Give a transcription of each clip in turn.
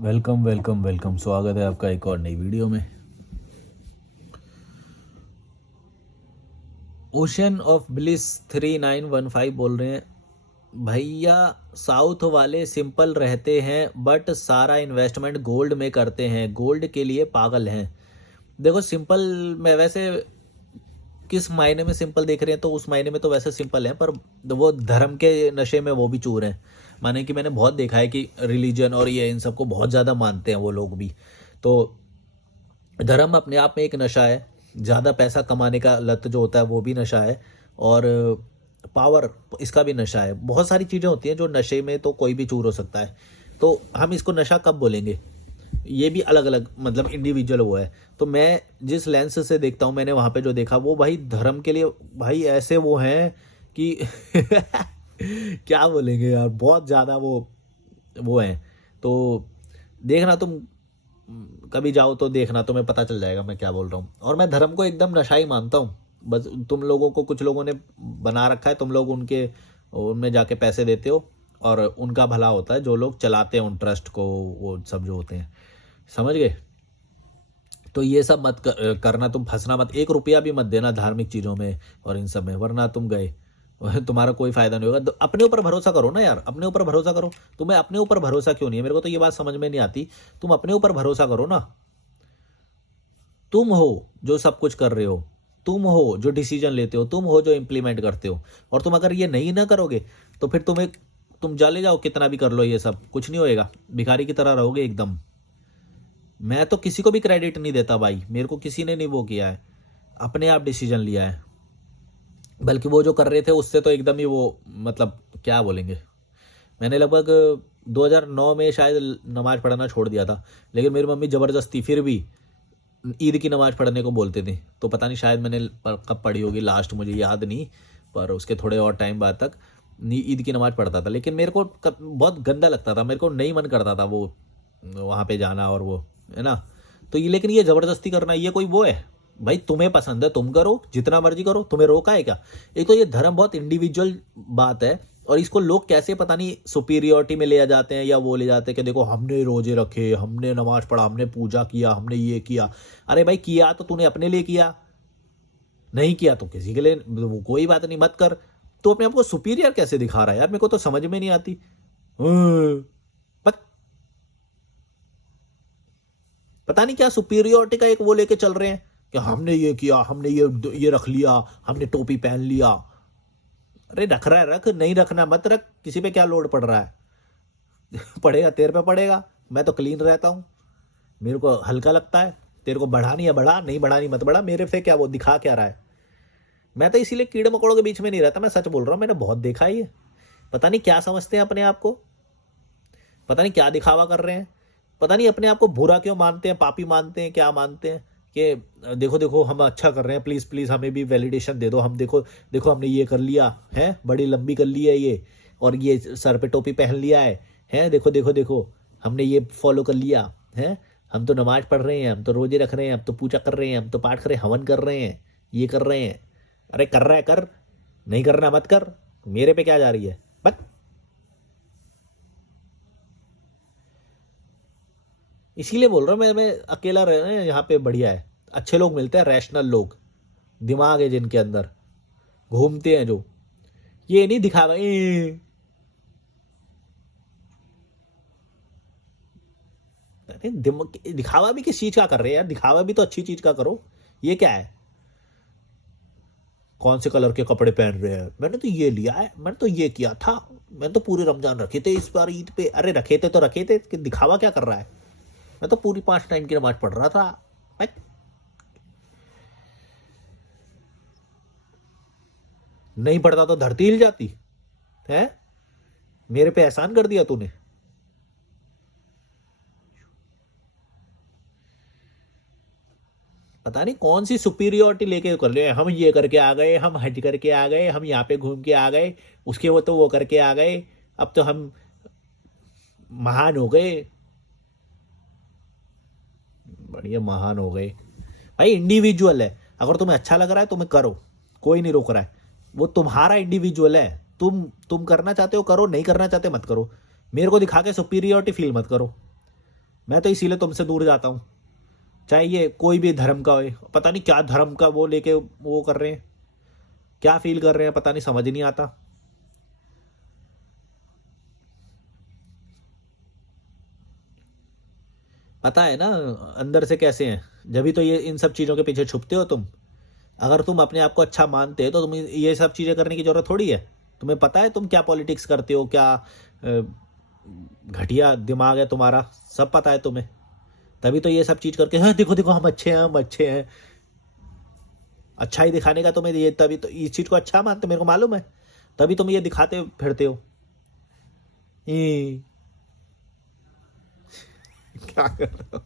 Welcome welcome welcome, स्वागत है आपका एक और नई वीडियो में। ओशन ऑफ ब्लिस 3915 बोल रहे हैं भैया। साउथ वाले सिंपल रहते हैं बट सारा इन्वेस्टमेंट गोल्ड में करते हैं, गोल्ड के लिए पागल हैं। देखो सिंपल में वैसे किस मायने में सिंपल देख रहे हैं, तो उस मायने में तो वैसे सिंपल हैं, पर वो धर्म के नशे में वो भी चूर हैं। माने कि मैंने बहुत देखा है कि रिलीजन और ये इन सबको बहुत ज़्यादा मानते हैं वो लोग भी। तो धर्म अपने आप में एक नशा है, ज़्यादा पैसा कमाने का लत जो होता है वो भी नशा है, और पावर इसका भी नशा है। बहुत सारी चीज़ें होती हैं जो नशे में तो कोई भी चूर हो सकता है। तो हम इसको नशा कब बोलेंगे, ये भी अलग अलग मतलब इंडिविजुअल वो है। तो मैं जिस लेंस से देखता हूँ, मैंने वहाँ पे जो देखा वो भाई धर्म के लिए भाई ऐसे वो हैं कि क्या बोलेंगे यार, बहुत ज़्यादा वो हैं। तो देखना तुम कभी जाओ तो देखना, तुम्हें पता चल जाएगा मैं क्या बोल रहा हूँ। और मैं धर्म को एकदम नशा ही मानता हूँ। बस तुम लोगों को कुछ लोगों ने बना रखा है, तुम लोग उनके उनमें जाके पैसे देते हो और उनका भला होता है, जो लोग चलाते हैं उन ट्रस्ट को, वो सब जो होते हैं, समझ गए। तो ये सब मत करना, तुम फंसना मत, 1 रुपया भी मत देना धार्मिक चीज़ों में और इन सब में, वरना तुम गए तुम्हारा कोई फायदा नहीं होगा। तो अपने ऊपर भरोसा करो ना यार, अपने ऊपर भरोसा करो। तुम्हें अपने ऊपर भरोसा क्यों नहीं है, मेरे को तो ये बात समझ में नहीं आती। तुम अपने ऊपर भरोसा करो ना। तुम हो जो सब कुछ कर रहे हो, तुम हो जो डिसीजन लेते हो, तुम हो जो इम्प्लीमेंट करते हो। और तुम अगर ये नहीं ना करोगे तो फिर तुम जाले जाओ, कितना भी कर लो ये सब कुछ नहीं होएगा, भिखारी की तरह रहोगे एकदम। मैं तो किसी को भी क्रेडिट नहीं देता भाई, मेरे को किसी ने नहीं वो किया है, अपने आप डिसीजन लिया है। बल्कि वो जो कर रहे थे उससे तो एकदम ही वो, मतलब क्या बोलेंगे। मैंने लगभग 2009 में शायद नमाज पढ़ना छोड़ दिया था, लेकिन मेरी मम्मी ज़बरदस्ती फिर भी ईद की नमाज पढ़ने को बोलते थे। तो पता नहीं शायद मैंने कब पढ़ी होगी लास्ट, मुझे याद नहीं, पर उसके थोड़े और टाइम बाद तक ईद की नमाज पढ़ता था। लेकिन मेरे को बहुत गंदा लगता था, मेरे को नहीं मन करता था वो वहाँ पे जाना और वो, है ना। तो ये, लेकिन ये ज़बरदस्ती करना, ये कोई वो है भाई? तुम्हें पसंद है तुम करो, जितना मर्जी करो, तुम्हें रोका है क्या? एक तो ये धर्म बहुत इंडिविजुअल बात है, और इसको लोग कैसे पता नहीं सुपीरियोरिटी में ले आ जाते हैं, या वो ले जाते हैं कि देखो हमने रोजे रखे, हमने नमाज पढ़ा, हमने पूजा किया, हमने ये किया। अरे भाई किया तो तूने अपने लिए किया, नहीं किया तो किसी के लिए, वो कोई बात नहीं, मत कर। तो अपने आप को सुपीरियर कैसे दिखा रहा है यार, मेरे को तो समझ में नहीं आती। पत, पता नहीं क्या सुपीरियोरिटी का एक वो लेके चल रहे हैं कि हमने ये किया, हमने ये रख लिया, हमने टोपी पहन लिया। अरे रख रहा है रख, नहीं रखना मत रख, किसी पे क्या लोड पड़ रहा है? पड़ेगा तेरे पे पड़ेगा, मैं तो क्लीन रहता हूँ, मेरे को हल्का लगता है। तेरे को बढ़ानी है बढ़ा, नहीं बढ़ानी मत बढ़ा, मेरे पे क्या वो दिखा क्या रहा है? मैं तो इसीलिए कीड़े मकोड़ों के बीच में नहीं रहता, मैं सच बोल रहा हूँ, मैंने बहुत देखा है ये। पता नहीं क्या समझते हैं अपने आप को, पता नहीं क्या दिखावा कर रहे हैं, पता नहीं अपने आप को बुरा क्यों मानते हैं, पापी मानते हैं, क्या मानते हैं कि देखो देखो हम अच्छा कर रहे हैं, प्लीज़ प्लीज़ हमें भी वैलिडेशन दे दो, हम देखो देखो हमने ये कर लिया है, बड़ी लंबी कर ली है ये, और ये सर पे टोपी पहन लिया है देखो देखो देखो, हमने ये फॉलो कर लिया है, हम तो नमाज पढ़ रहे हैं, हम तो रोजे रख रहे हैं, हम तो पूजा कर रहे हैं, हम तो पाठ कर रहे हैं, हवन कर रहे हैं, ये कर रहे हैं। अरे कर रहा है कर, नहीं करना मत कर, मेरे पे क्या जा रही है? बस इसीलिए बोल रहा हूँ मैं अकेला रहना है यहाँ पे बढ़िया है। अच्छे लोग मिलते हैं, रैशनल लोग, दिमाग है जिनके अंदर, घूमते हैं जो, ये नहीं दिखावा अरे दिखावा भी किस चीज का कर रहे हैं यार, दिखावा भी तो अच्छी चीज का करो। ये क्या है, कौन से कलर के कपड़े पहन रहे हैं, मैंने तो ये लिया है, मैंने तो ये किया था, मैंने तो पूरे रमजान रखे थे, इस बार ईद पे अरे रखे थे तो रखे थे, कि दिखावा क्या कर रहा है? मैं तो पूरी 5 टाइम की नमाज पढ़ रहा था। मैं नहीं पढ़ता तो धरती हिल जाती है, मेरे पे एहसान कर दिया तूने। पता नहीं कौन सी सुपीरियोरिटी लेके कर रहे हैं, हम ये करके आ गए, हम हज करके आ गए, हम यहाँ पे घूम के आ गए, उसके वो तो वो करके आ गए, अब तो हम महान हो गए। बढ़िया महान हो गए भाई, इंडिविजुअल है। अगर तुम्हें अच्छा लग रहा है तुम्हें करो, कोई नहीं रोक रहा है, वो तुम्हारा इंडिविजुअल है। तुम करना चाहते हो करो, नहीं करना चाहते मत करो, मेरे को दिखा के सुपीरियोरिटी फील मत करो। मैं तो इसीलिए तुमसे दूर जाता हूँ, चाहे ये कोई भी धर्म का हो। पता नहीं क्या धर्म का वो लेके वो कर रहे हैं, क्या फील कर रहे हैं, पता नहीं, समझ नहीं आता। पता है ना अंदर से कैसे हैं, जब भी तो ये इन सब चीज़ों के पीछे छुपते हो तुम। अगर तुम अपने आप को अच्छा मानते हो तो तुम्हें ये सब चीज़ें करने की जरूरत थोड़ी है। तुम्हें पता है तुम क्या पॉलिटिक्स करते हो, क्या घटिया दिमाग है तुम्हारा, सब पता है तुम्हें। तभी तो ये सब चीज़ करके, हाँ देखो देखो हम अच्छे हैं, हम अच्छे हैं। अच्छा ही दिखाने का तुम्हें ये, तभी तो इस चीज़ को अच्छा मानते हो, मेरे को मालूम है। तभी तुम ये दिखाते फिरते हो। ई, क्या कर रहे हो?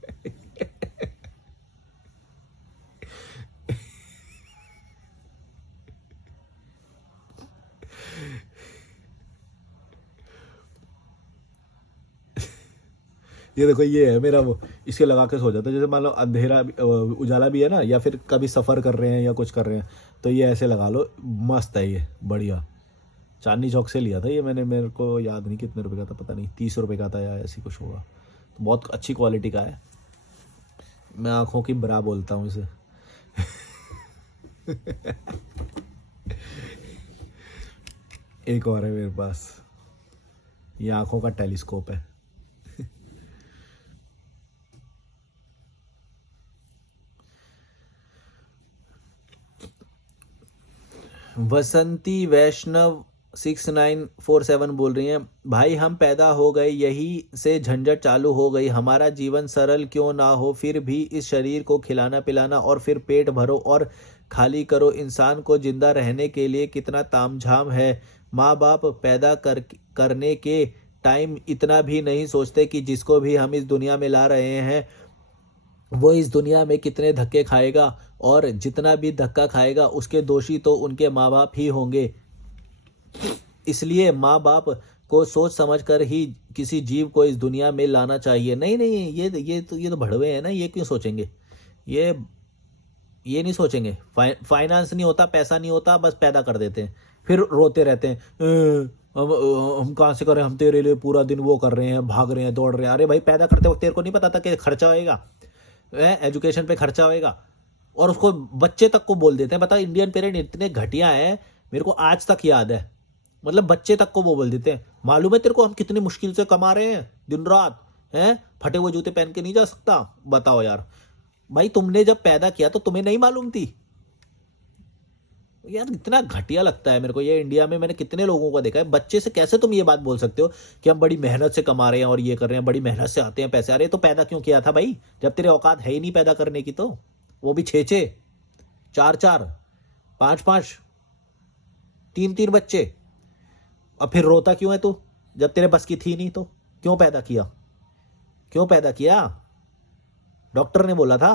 ये देखो ये है मेरा वो, इसके लगा के सो जाता है। जैसे मान लो अंधेरा उजाला भी है ना, या फिर कभी सफ़र कर रहे हैं या कुछ कर रहे हैं, तो ये ऐसे लगा लो, मस्त है ये, बढ़िया। चांदनी चौक से लिया था ये मैंने, मेरे को याद नहीं कितने रुपए का था, पता नहीं 30 रुपए का था या ऐसी कुछ होगा। तो बहुत अच्छी क्वालिटी का है। मैं आंखों की बरा बोलता हूँ इसे। एक और है मेरे पास, ये आंखों का टेलीस्कोप है। वसंती वैष्णव 6947 बोल रही हैं, भाई हम पैदा हो गए यही से झंझट चालू हो गई। हमारा जीवन सरल क्यों ना हो, फिर भी इस शरीर को खिलाना पिलाना और फिर पेट भरो और खाली करो। इंसान को जिंदा रहने के लिए कितना तामझाम है। माँ बाप पैदा करने के टाइम इतना भी नहीं सोचते कि जिसको भी हम इस दुनिया में ला रहे हैं वो इस दुनिया में कितने धक्के खाएगा, और जितना भी धक्का खाएगा उसके दोषी तो उनके माँ बाप ही होंगे। इसलिए माँ बाप को सोच समझ कर ही किसी जीव को इस दुनिया में लाना चाहिए। नहीं नहीं, ये तो भड़वे हैं ना, ये क्यों सोचेंगे, ये ये नहीं सोचेंगे। फाइनेंस नहीं होता, पैसा नहीं होता, बस पैदा कर देते हैं, फिर रोते रहते हैं, हम कहाँ से करें, हम तेरे लिए पूरा दिन वो कर रहे हैं, भाग रहे हैं, दौड़ रहे हैं। अरे भाई पैदा करते वक्त तेरे को नहीं पता था कि खर्चा होएगा, एजुकेशन पे खर्चा होएगा, और उसको बच्चे तक को बोल देते हैं। बता, इंडियन पेरेंट इतने घटिया हैं, मेरे को आज तक याद है। मतलब बच्चे तक को वो बोल देते हैं, मालूम है तेरे को हम कितनी मुश्किल से कमा रहे हैं दिन रात, हैं फटे हुए जूते पहन के नहीं जा सकता। बताओ यार, भाई तुमने जब पैदा किया तो तुम्हें नहीं मालूम थी? यार इतना घटिया लगता है मेरे को ये। इंडिया में मैंने कितने लोगों को देखा है, बच्चे से कैसे तुम ये बात बोल सकते हो कि हम बड़ी मेहनत से कमा रहे हैं और ये कर रहे हैं, बड़ी मेहनत से आते हैं पैसे। अरे तो पैदा क्यों किया था भाई, जब तेरे औकात है ही नहीं पैदा करने की, तो वो भी छः छः, चार चार, पाँच पाँच, तीन तीन बच्चे। अब फिर रोता क्यों है तू, जब तेरे बस की थी नहीं तो क्यों पैदा किया, क्यों पैदा किया? डॉक्टर ने बोला था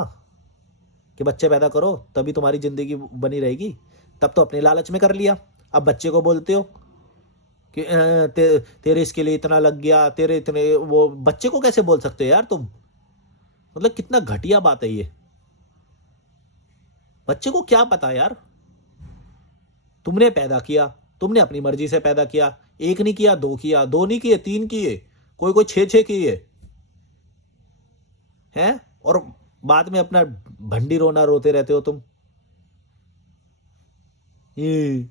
कि बच्चे पैदा करो तभी तुम्हारी जिंदगी बनी रहेगी, तब तो अपने लालच में कर लिया। अब बच्चे को बोलते हो कि तेरे इसके लिए इतना लग गया, तेरे इतने वो, बच्चे को कैसे बोल सकते हो यार तुम? मतलब कितना घटिया बात है ये। बच्चे को क्या पता यार, तुमने पैदा किया, तुमने अपनी मर्जी से पैदा किया। एक नहीं किया, दो किया, दो नहीं किए, तीन किए, कोई कोई छः छः किए हैं, और बाद में अपना भंडी रोना रोते रहते हो तुम। ये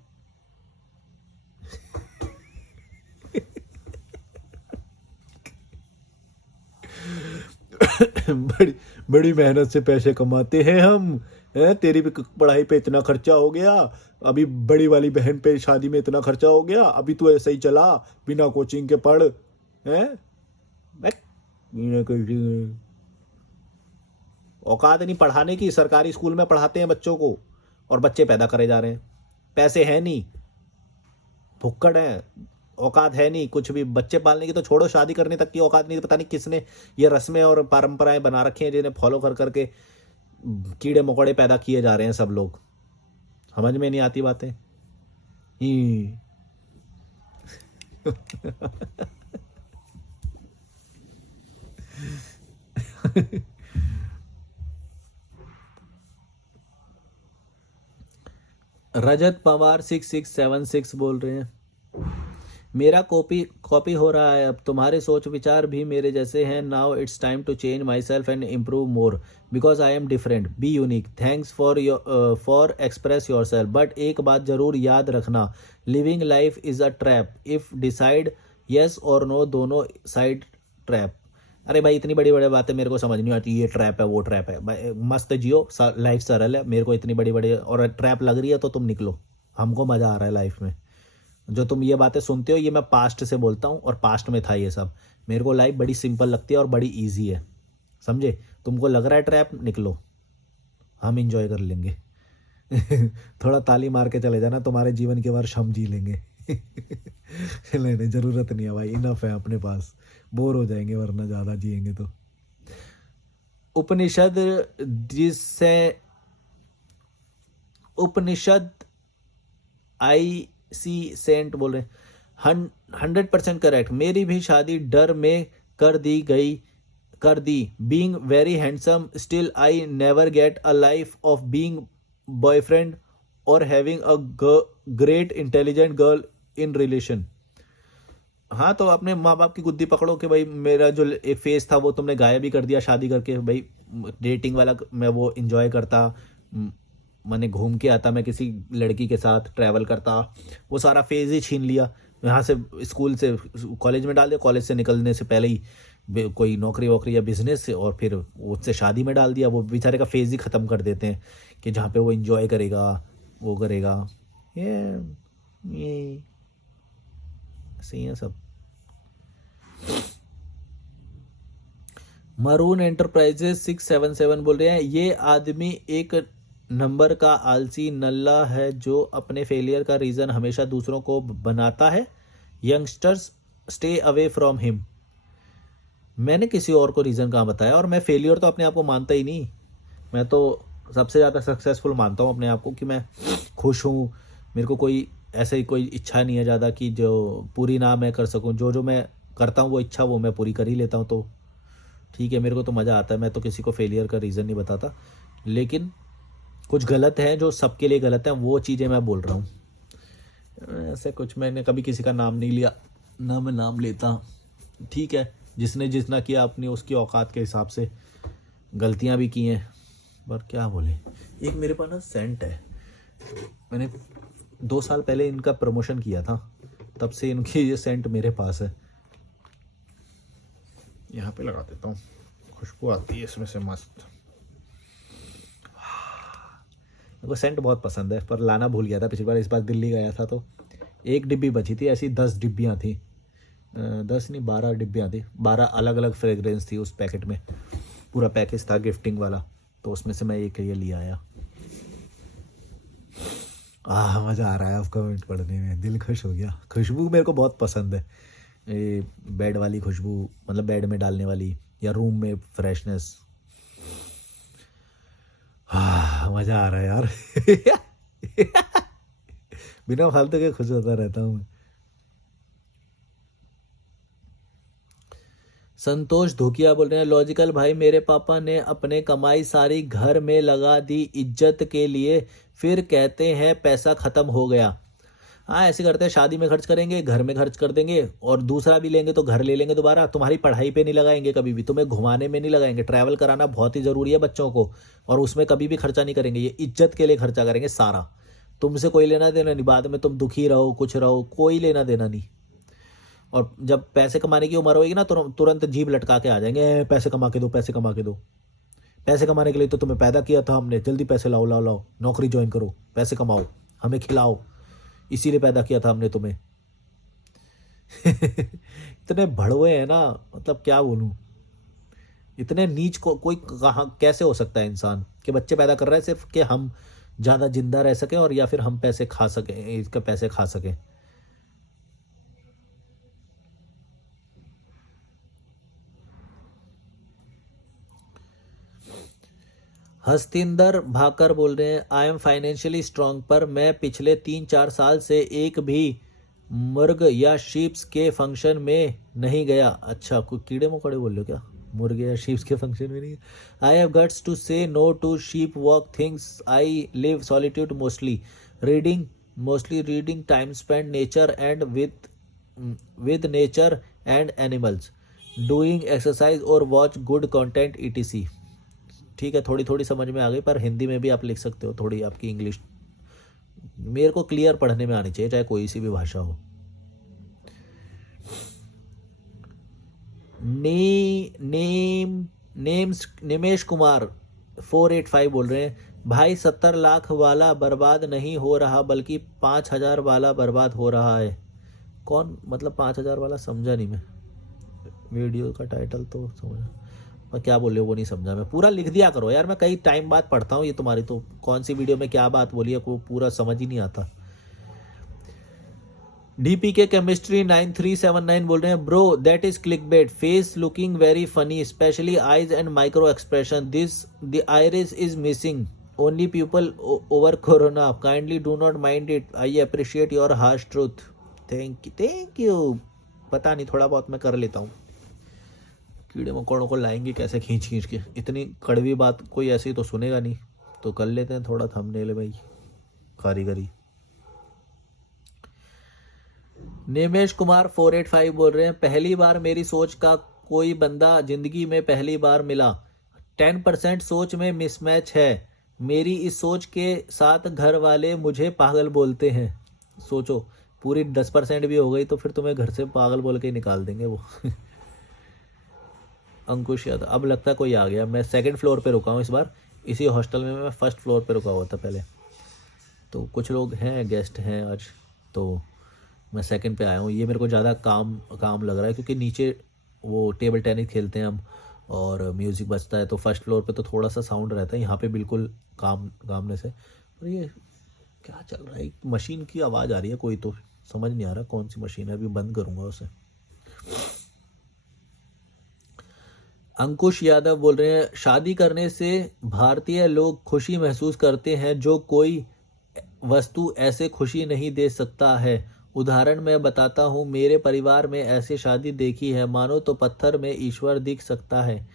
बड़ी बड़ी मेहनत से पैसे कमाते हैं हम, हैं तेरी भी पढ़ाई पे इतना खर्चा हो गया, अभी बड़ी वाली बहन पे शादी में इतना खर्चा हो गया, अभी तू ऐसे ही चला बिना कोचिंग के पढ़, हैं बिना कोचिंग, औकात नहीं पढ़ाने की। सरकारी स्कूल में पढ़ाते हैं बच्चों को और बच्चे पैदा करे जा रहे हैं। पैसे है नहीं, भुक्कड़ है, औकात है नहीं कुछ भी। बच्चे पालने की तो छोड़ो, शादी करने तक की औकात नहीं। पता नहीं किसने ये रस्में और परंपराएं बना रखी हैं जिन्हें फॉलो कर करके कीड़े मकोड़े पैदा किए जा रहे हैं सब लोग। समझ में नहीं आती बातें। ही। रजत पवार 6676 बोल रहे हैं, मेरा कॉपी कॉपी हो रहा है अब, तुम्हारे सोच विचार भी मेरे जैसे हैं। Now it's time to change myself and improve more because I am different, be unique, thanks for express yourself. But एक बात ज़रूर याद रखना, living life is a trap, if decide yes और नो, दोनों side trap. अरे भाई इतनी बड़ी बड़ी बातें मेरे को समझ नहीं आती, ये ट्रैप है वो ट्रैप है भाई, मस्त जियो, लाइफ सरल है। मेरे को इतनी बड़ी बड़ी और ट्रैप लग रही है तो तुम निकलो, हमको मज़ा आ रहा है लाइफ में। जो तुम ये बातें सुनते हो ये मैं पास्ट से बोलता हूँ और पास्ट में था ये सब। मेरे को लाइफ बड़ी सिंपल लगती है और बड़ी ईजी है, समझे। तुमको लग रहा है ट्रैप, निकलो, हम इंजॉय कर लेंगे। थोड़ा ताली मार के चले जाना, तुम्हारे जीवन के वर्ष हम जी लेंगे। नहीं नहीं, ज़रूरत नहीं है भाई, इनफ है अपने पास, बोर हो जाएंगे वरना ज़्यादा जिएंगे तो। उपनिषद जिससे उपनिषद आई सी सेंट बोल रहे हैं 100% करेक्ट। मेरी भी शादी डर में कर दी being very handsome, still I never get a life of being boyfriend और having a great intelligent girl in relation. हाँ तो अपने माँ बाप की गुद्दी पकड़ो कि भाई मेरा जो एक फेस था वो तुमने गायब ही कर दिया शादी करके। भाई डेटिंग वाला मैं वो इंजॉय करता, मैंने घूम के आता, मैं किसी लड़की के साथ ट्रैवल करता, वो सारा फेज ही छीन लिया। यहाँ से स्कूल से कॉलेज में डाल दिया, कॉलेज से निकलने से पहले ही कोई नौकरी वोकरी या बिजनेस से, और फिर उससे शादी में डाल दिया। वो बेचारे का फेज ही ख़त्म कर देते हैं कि जहाँ पे वो इंजॉय करेगा वो करेगा। ये सही है सब। मरून एंटरप्राइजेस 677 बोल रहे हैं, ये आदमी एक नंबर का आलसी नल्ला है जो अपने फेलियर का रीज़न हमेशा दूसरों को बनाता है। Youngsters stay away from him. मैंने किसी और को रीज़न कहाँ बताया, और मैं फेलियर तो अपने आप को मानता ही नहीं। मैं तो सबसे ज़्यादा सक्सेसफुल मानता हूँ अपने आप को कि मैं खुश हूँ। मेरे को कोई ऐसे ही कोई इच्छा नहीं है ज़्यादा कि जो पूरी ना मैं कर सकूँ। जो जो मैं करता हूँ वो इच्छा वो मैं पूरी कर ही लेता हूँ, तो ठीक है, मेरे को तो मज़ा आता है। मैं तो किसी को फेलियर का रीज़न नहीं बताता, लेकिन कुछ गलत है जो सबके लिए गलत है वो चीज़ें मैं बोल रहा हूँ। ऐसे कुछ मैंने कभी किसी का नाम नहीं लिया, ना मैं नाम लेता। ठीक है, जिसने जितना किया अपनी उसकी औकात के हिसाब से, गलतियाँ भी की हैं, पर क्या बोले। एक मेरे पास ना सेंट है, मैंने 2 साल पहले इनका प्रमोशन किया था, तब से इनकी ये सेंट मेरे पास है। यहाँ पे लगा देता हूँ, खुशबू आती है इसमें से मस्त। मेरे को सेंट बहुत पसंद है, पर लाना भूल गया था पिछली बार। इस बार दिल्ली गया था तो एक डिब्बी बची थी, ऐसी 10 डिब्बियाँ थी, 10 नहीं 12 डिब्बियाँ थी, 12 अलग अलग फ्रेग्रेंस थी उस पैकेट में। पूरा पैकेज था गिफ्टिंग वाला, तो उसमें से मैं एक ये ले आया। मज़ा आ रहा है अब कमेंट पढ़ने में, दिल खुश हो गया। खुशबू मेरे को बहुत पसंद है, ये बेड वाली खुशबू, मतलब बेड में डालने वाली या रूम में फ्रेशनेस। मज़ा आ रहा है यार। बिना फालतू के खुश होता रहता हूँ मैं। संतोष धोकिया बोल रहे हैं, लॉजिकल भाई मेरे पापा ने अपने कमाई सारी घर में लगा दी इज्जत के लिए, फिर कहते हैं पैसा ख़त्म हो गया। हाँ ऐसे करते हैं, शादी में खर्च करेंगे, घर में खर्च कर देंगे, और दूसरा भी लेंगे तो घर ले लेंगे दोबारा। तुम्हारी पढ़ाई पे नहीं लगाएंगे कभी भी, तुम्हें घुमाने में नहीं लगाएंगे। ट्रैवल कराना बहुत ही ज़रूरी है बच्चों को, और उसमें कभी भी खर्चा नहीं करेंगे। ये इज्जत के लिए खर्चा करेंगे सारा। तुमसे कोई लेना देना नहीं, बाद में तुम दुखी रहो कुछ रहो, कोई लेना देना नहीं। और जब पैसे कमाने की उम्र होगी ना, तुरंत जीभ लटका के आ जाएंगे, पैसे कमा के दो पैसे कमा के दो। पैसे कमाने के लिए तो तुम्हें पैदा किया था हमने, जल्दी पैसे लाओ लाओ लाओ, नौकरी ज्वाइन करो, पैसे कमाओ, हमें खिलाओ, इसीलिए पैदा किया था हमने तुम्हें। इतने भड़वे हैं ना, मतलब क्या बोलूं। इतने नीच को कोई कहाँ कैसे हो सकता है इंसान, कि बच्चे पैदा कर रहा है सिर्फ कि हम ज़्यादा जिंदा रह सकें, और या फिर हम पैसे खा सकें, इसका पैसे खा सकें। हस्तिंदर भाकर बोल रहे हैं, आई एम फाइनेंशियली स्ट्रांग, पर मैं पिछले 3-4 साल से एक भी मुर्ग या शीप्स के फंक्शन में नहीं गया। अच्छा, कोई कीड़े मकोड़े बोल रहे हो क्या, मुर्गे या शीप्स के फंक्शन में नहीं। I have guts to say no to sheep walk things, I live solitude mostly reading time spend nature and with with nature and animals, doing exercise or watch good content etc. ठीक है, थोड़ी थोड़ी समझ में आ गई, पर हिंदी में भी आप लिख सकते हो, थोड़ी आपकी इंग्लिश मेरे को क्लियर पढ़ने में आनी चाहिए, चाहे कोई सी भी भाषा हो। निमेश कुमार 485 बोल रहे हैं, भाई 70 लाख वाला बर्बाद नहीं हो रहा बल्कि 5000 वाला बर्बाद हो रहा है। कौन, मतलब 5000 वाला समझा नहीं मैं, वीडियो का टाइटल तो समझा, पर क्या बोल रहे हो वो नहीं समझा मैं। पूरा लिख दिया करो यार, मैं कई टाइम बाद पढ़ता हूँ ये तुम्हारी, तो कौन सी वीडियो में क्या बात बोली है वो पूरा समझ ही नहीं आता। डीपी के केमिस्ट्री 9379 बोल रहे हैं, bro that is click bait, face looking very funny specially eyes and micro expression, this the iris is missing only people over corona, kindly do not mind it, I appreciate your harsh truth, thank you. पता नहीं, थोड़ा बहुत मैं कर लेता हूँ। कीड़े मकोड़ों को लाएंगे कैसे खींच खींच के, इतनी कड़वी बात कोई ऐसी तो सुनेगा नहीं, तो कर लेते हैं थोड़ा थंबनेल भाई, कारीगरी। निमेश कुमार 485 बोल रहे हैं, पहली बार मेरी सोच का कोई बंदा जिंदगी में पहली बार मिला, 10% सोच में मिसमैच है, मेरी इस सोच के साथ घर वाले मुझे पागल बोलते हैं। सोचो पूरी 10% भी हो गई तो फिर तुम्हें घर से पागल बोल के निकाल देंगे वो। अंकुश यादव, अब लगता है कोई आ गया, मैं सेकंड फ्लोर पे रुका हूँ इस बार, इसी हॉस्टल में मैं फर्स्ट फ्लोर पे रुका हुआ था पहले, तो कुछ लोग हैं, गेस्ट हैं आज, तो मैं सेकंड पे आया हूँ। ये मेरे को ज़्यादा काम लग रहा है क्योंकि नीचे वो टेबल टेनिस खेलते हैं हम और म्यूज़िक बजता है, तो फर्स्ट फ्लोर पे तो थोड़ा सा साउंड रहता है, यहाँ पे बिल्कुल कामने से। और ये क्या चल रहा है, मशीन की आवाज़ आ रही है कोई, तो समझ नहीं आ रहा कौन सी मशीन है, अभी बंद करूँगा उसे। अंकुश यादव बोल रहे हैं, शादी करने से भारतीय लोग खुशी महसूस करते हैं, जो कोई वस्तु ऐसे खुशी नहीं दे सकता है। उदाहरण मैं बताता हूँ, मेरे परिवार में ऐसी शादी देखी है, मानो तो पत्थर में ईश्वर दिख सकता है।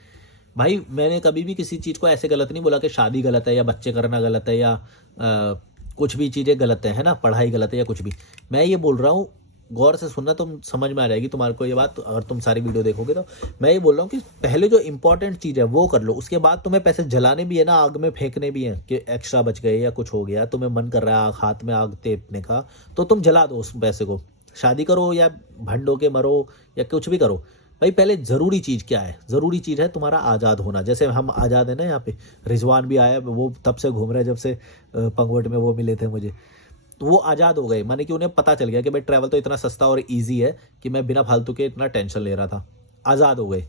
भाई मैंने कभी भी किसी चीज़ को ऐसे गलत नहीं बोला कि शादी गलत है या बच्चे करना गलत है या कुछ भी चीज़ें गलत है ना, पढ़ाई गलत है या कुछ भी। मैं ये बोल रहा हूँ, गौर से सुनना, तुम समझ में आ जाएगी तुम्हारे को ये बात, अगर तुम सारी वीडियो देखोगे तो। मैं ये बोल रहा हूँ कि पहले जो इंपॉर्टेंट चीज़ है वो कर लो, उसके बाद तुम्हें पैसे जलाने भी है ना, आग में फेंकने भी हैं कि एक्स्ट्रा बच गए या कुछ हो गया, तुम्हें मन कर रहा है हाथ में आग तेपने का, तो तुम जला दो उस पैसे को, शादी करो या भंड होके मरो या कुछ भी करो। भाई पहले ज़रूरी चीज़ क्या है, ज़रूरी चीज़ है तुम्हारा आज़ाद होना। जैसे हम आज़ाद है ना, यहाँ पे रिजवान भी आया, वो तब से घूम रहे हैं जब से पंगवट में वो मिले थे मुझे, तो वो आज़ाद हो गए, माने कि उन्हें पता चल गया कि भाई ट्रैवल तो इतना सस्ता और इजी है कि मैं बिना फालतू के इतना टेंशन ले रहा था, आज़ाद हो गए।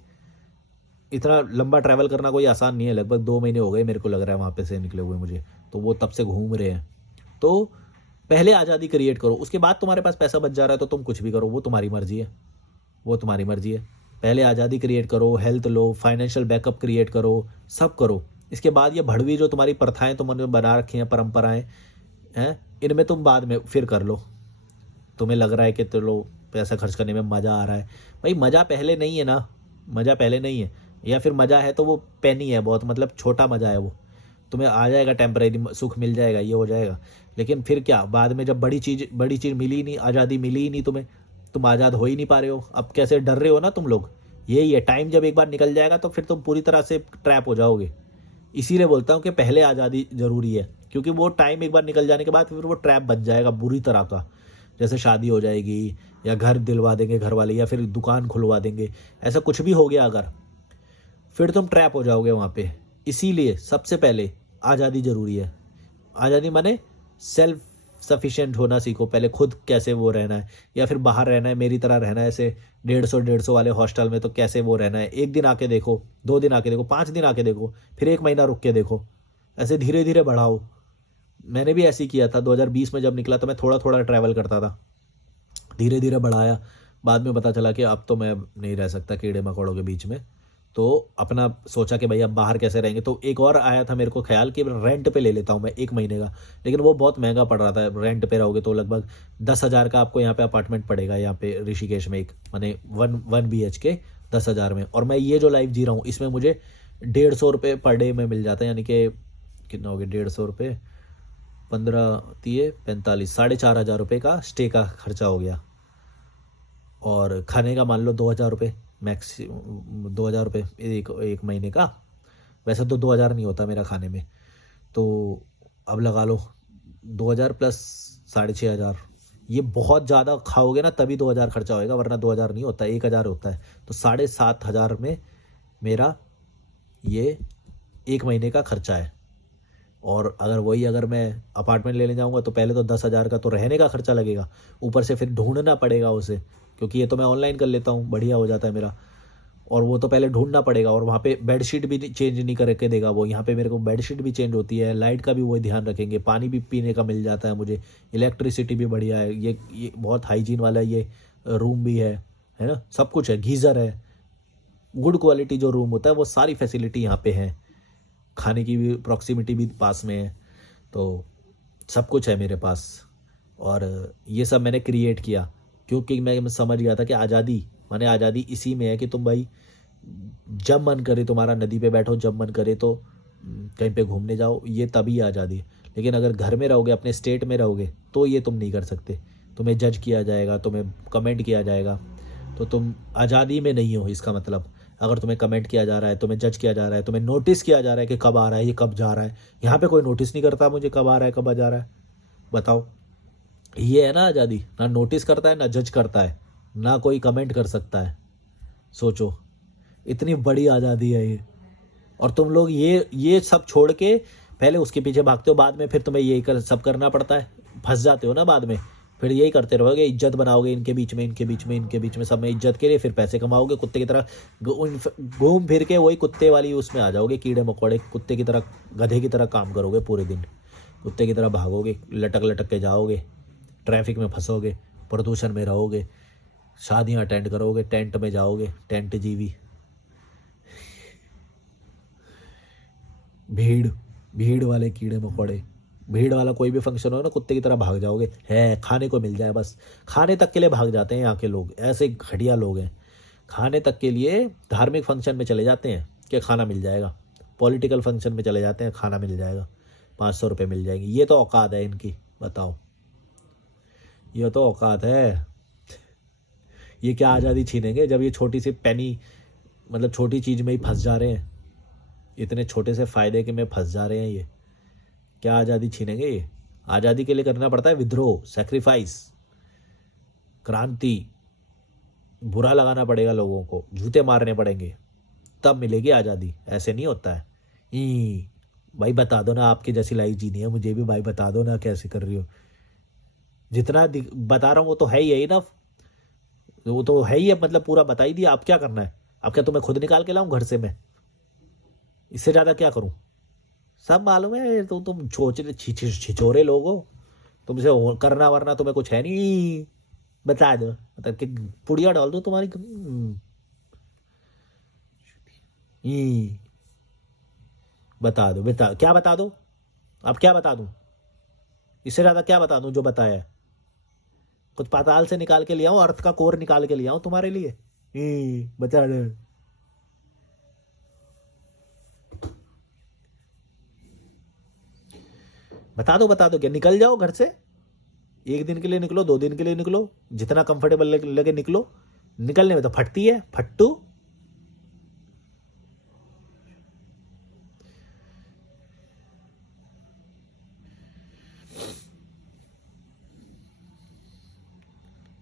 इतना लंबा ट्रैवल करना कोई आसान नहीं है, लगभग 2 महीने हो गए मेरे को लग रहा है वहाँ पे से निकले हुए मुझे, तो वो तब से घूम रहे हैं। तो पहले आज़ादी क्रिएट करो, उसके बाद तुम्हारे पास पैसा बच जा रहा है तो तुम कुछ भी करो, वो तुम्हारी मर्जी है, वो तुम्हारी मर्जी है। पहले आज़ादी क्रिएट करो, हेल्थ लो, फाइनेंशियल बैकअप क्रिएट करो, सब करो। इसके बाद ये भड़वी जो तुम्हारी प्रथाएं तुमने बना रखी हैं, परंपराएं हैं, इनमें तुम बाद में फिर कर लो। तुम्हें लग रहा है कि चलो पैसा खर्च करने में मज़ा आ रहा है, भाई मज़ा पहले नहीं है ना, मज़ा पहले नहीं है, या फिर मज़ा है तो वो पेनी है बहुत, मतलब छोटा मज़ा है वो, तुम्हें आ जाएगा, टेम्परेरी सुख मिल जाएगा, ये हो जाएगा, लेकिन फिर क्या, बाद में जब बड़ी चीज़ मिली ही नहीं, आज़ादी मिली ही नहीं तुम्हें, तुम आज़ाद हो ही नहीं पा रहे हो, अब कैसे डर रहे हो ना तुम लोग, यही है, टाइम जब एक बार निकल जाएगा तो फिर तुम पूरी तरह से ट्रैप हो जाओगे। इसीलिए बोलता हूँ कि पहले आज़ादी ज़रूरी है, क्योंकि वो टाइम एक बार निकल जाने के बाद फिर वो ट्रैप बच जाएगा बुरी तरह का। जैसे शादी हो जाएगी या घर दिलवा देंगे घर वाले या फिर दुकान खुलवा देंगे, ऐसा कुछ भी हो गया अगर, फिर तुम ट्रैप हो जाओगे वहाँ पे। इसीलिए सबसे पहले आज़ादी ज़रूरी है। आज़ादी माने सेल्फ सफिशिएंट होना सीखो पहले, खुद कैसे वो रहना है, या फिर बाहर रहना है मेरी तरह रहना है ऐसे 150 वाले हॉस्टल में, तो कैसे वो रहना है, 1 दिन आके देखो, 2 दिन आके देखो, 5 दिन आके देखो, फिर 1 महीना रुक के देखो, ऐसे धीरे धीरे बढ़ाओ। मैंने भी ऐसे ही किया था, 2020 में जब निकला तो मैं थोड़ा थोड़ा ट्रैवल करता था, धीरे धीरे बढ़ाया, बाद में पता चला कि अब तो मैं नहीं रह सकता कीड़े मकोड़ों के बीच में, तो अपना सोचा कि भाई अब बाहर कैसे रहेंगे। तो एक और आया था मेरे को ख्याल कि रेंट पे ले लेता हूँ मैं 1 महीने का, लेकिन वो बहुत महंगा पड़ रहा था, रेंट पे रहोगे तो लगभग 10,000 का आपको यहाँ पे अपार्टमेंट पड़ेगा, यहाँ पे ऋषिकेश में, एक माने 1 BHK 10,000 में। और मैं ये जो लाइफ जी रहा हूँ इसमें मुझे 150 रुपये पर डे में मिल जाता है, यानी कि कितना हो गया 150 रुपये, 15 × 3 = 45, 4,500 रुपये का स्टे का खर्चा हो गया। और खाने का मान लो 2,000 रुपये, मैक्सिमम 2,000 रुपये एक एक महीने का। वैसे तो 2,000 नहीं होता मेरा खाने में, तो अब लगा लो 2,000 प्लस 6,500। ये बहुत ज़्यादा खाओगे ना तभी 2,000 खर्चा होएगा, वरना 2,000 नहीं होता, 1,000 होता है। तो 7,500 में मेरा ये एक महीने का खर्चा है। और अगर मैं अपार्टमेंट लेने जाऊँगा तो पहले तो 10,000 का तो रहने का खर्चा लगेगा, ऊपर से फिर ढूंढना पड़ेगा उसे, क्योंकि ये तो मैं ऑनलाइन कर लेता हूँ, बढ़िया हो जाता है मेरा। और वो तो पहले ढूंढना पड़ेगा, और वहाँ पे बेडशीट भी चेंज नहीं करके देगा वो। यहाँ पे मेरे को बेडशीट भी चेंज होती है, लाइट का भी वही ध्यान रखेंगे, पानी भी पीने का मिल जाता है मुझे, इलेक्ट्रिसिटी भी बढ़िया है, ये बहुत हाइजीन वाला ये रूम भी है ना, सब कुछ है, गीज़र है, गुड क्वालिटी जो रूम होता है वो सारी फैसिलिटी यहाँ पे है, खाने की भी प्रॉक्सिमिटी भी पास में है, तो सब कुछ है मेरे पास। और ये सब मैंने क्रिएट किया क्योंकि मैं समझ गया था कि आज़ादी माने आज़ादी इसी में है कि तुम भाई जब मन करे तुम्हारा नदी पे बैठो, जब मन करे तो कहीं पे घूमने जाओ, ये तभी आज़ादी है। लेकिन अगर घर में रहोगे, अपने स्टेट में रहोगे, तो ये तुम नहीं कर सकते, तुम्हें जज किया जाएगा, तुम्हें कमेंट किया जाएगा, तो तुम आज़ादी में नहीं हो। इसका मतलब अगर तुम्हें कमेंट किया जा रहा है, तुम्हें जज किया जा रहा है, तुम्हें नोटिस किया जा रहा है कि कब आ रहा है, ये कब जा रहा है, यहाँ पे कोई नोटिस नहीं करता मुझे कब आ रहा है कब जा रहा है, बताओ। ये है ना आज़ादी, ना नोटिस करता है ना जज करता है, ना कोई कमेंट कर सकता है। सोचो, इतनी बड़ी आज़ादी है ये। और तुम लोग ये सब छोड़ के पहले उसके पीछे भागते हो, बाद में फिर तुम्हें यही सब करना पड़ता है, फंस जाते हो ना बाद में। फिर यही करते रहोगे, इज्जत बनाओगे इनके बीच में, इनके बीच में, इनके बीच में, सब में इज्जत के लिए, फिर पैसे कमाओगे कुत्ते की तरह, घूम फिर के वही कुत्ते वाली उसमें आ जाओगे, कीड़े मकोड़े कुत्ते की तरह, गधे की तरह काम करोगे पूरे दिन, कुत्ते की तरह भागोगे, लटक लटक के जाओगे, ट्रैफिक में फंसोगे, प्रदूषण में रहोगे, शादियाँ अटेंड करोगे, टेंट में जाओगे, टेंट जीवी, भीड़ भीड़ वाले कीड़े मकोड़े, भीड़ वाला कोई भी फंक्शन हो ना कुत्ते की तरह भाग जाओगे, है खाने को मिल जाए बस। खाने तक के लिए भाग जाते हैं यहाँ के लोग, ऐसे घटिया लोग हैं, खाने तक के लिए धार्मिक फंक्शन में चले जाते हैं कि खाना मिल जाएगा, पॉलिटिकल फंक्शन में चले जाते हैं खाना मिल जाएगा, 500 रुपये मिल जाएंगे। ये तो औकात है इनकी, बताओ, ये तो औकात है। ये क्या आज़ादी छीनेंगे जब ये छोटी सी पेनी, मतलब छोटी चीज़ में ही फंस जा रहे हैं, इतने छोटे से फ़ायदे के में फंस जा रहे हैं, ये क्या आज़ादी छीनेंगे। ये आज़ादी के लिए करना पड़ता है विद्रोह, सेक्रीफाइस, क्रांति, बुरा लगाना पड़ेगा लोगों को, जूते मारने पड़ेंगे, तब मिलेगी आज़ादी, ऐसे नहीं होता है। भाई बता दो ना, आपकी जैसी लाइफ जीनी है मुझे भी, भाई बता दो ना कैसे कर रही हो। जितना बता रहा हूँ वो तो है ही ना, वो तो है ही है, मतलब पूरा बता ही दिया। आप क्या करना है, अब क्या तुम्हें खुद निकाल के लाऊं घर से मैं, इससे ज़्यादा क्या करूं। सब मालूम है, तो तुम छिछोरे लोग हो, तुमसे करना वरना तुम्हें कुछ है नहीं, बता दो, मतलब कि पुड़िया डाल दो तुम्हारी। बता दो, क्या बता दो, अब क्या बता दूं, इससे ज़्यादा क्या बता दूं जो बताया है। कुछ पाताल से निकाल के ले आओ, अर्थ का कोर निकाल के ले आओ तुम्हारे लिए, बता दो। बता दो क्या, निकल जाओ घर से, 1 दिन के लिए निकलो, 2 दिन के लिए निकलो, जितना कंफर्टेबल लगे निकलो, निकलने में तो फटती है फट्टू।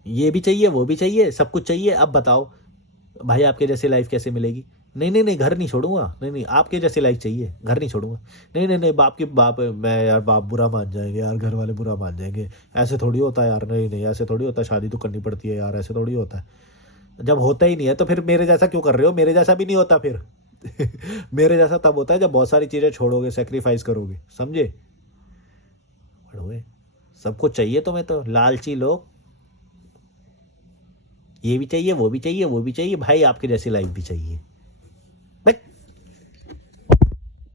ये भी चाहिए, वो भी चाहिए, सब कुछ चाहिए। अब बताओ भाई, आपके जैसी लाइफ कैसे मिलेगी। नहीं नहीं नहीं, घर नहीं छोड़ूंगा, नहीं नहीं, आपके जैसी लाइफ चाहिए, घर नहीं छोड़ूंगा। नहीं नहीं नहीं, बाप मैं यार, बाप बुरा मान जाएंगे यार, घर वाले बुरा मान जाएंगे, ऐसे थोड़ी होता है यार, नहीं नहीं ऐसे थोड़ी होता है, शादी तो करनी पड़ती है यार, ऐसे थोड़ी होता है। जब होता ही नहीं है तो फिर मेरे जैसा क्यों कर रहे हो, मेरे जैसा भी नहीं होता फिर। मेरे जैसा तब होता है जब बहुत सारी चीज़ें छोड़ोगे, सेक्रीफाइस करोगे, समझे। बढ़ोगे, सब कुछ चाहिए तुम्हें, तो लालची लोग, ये भी चाहिए, वो भी चाहिए, वो भी चाहिए, भाई आपके जैसी लाइफ भी चाहिए।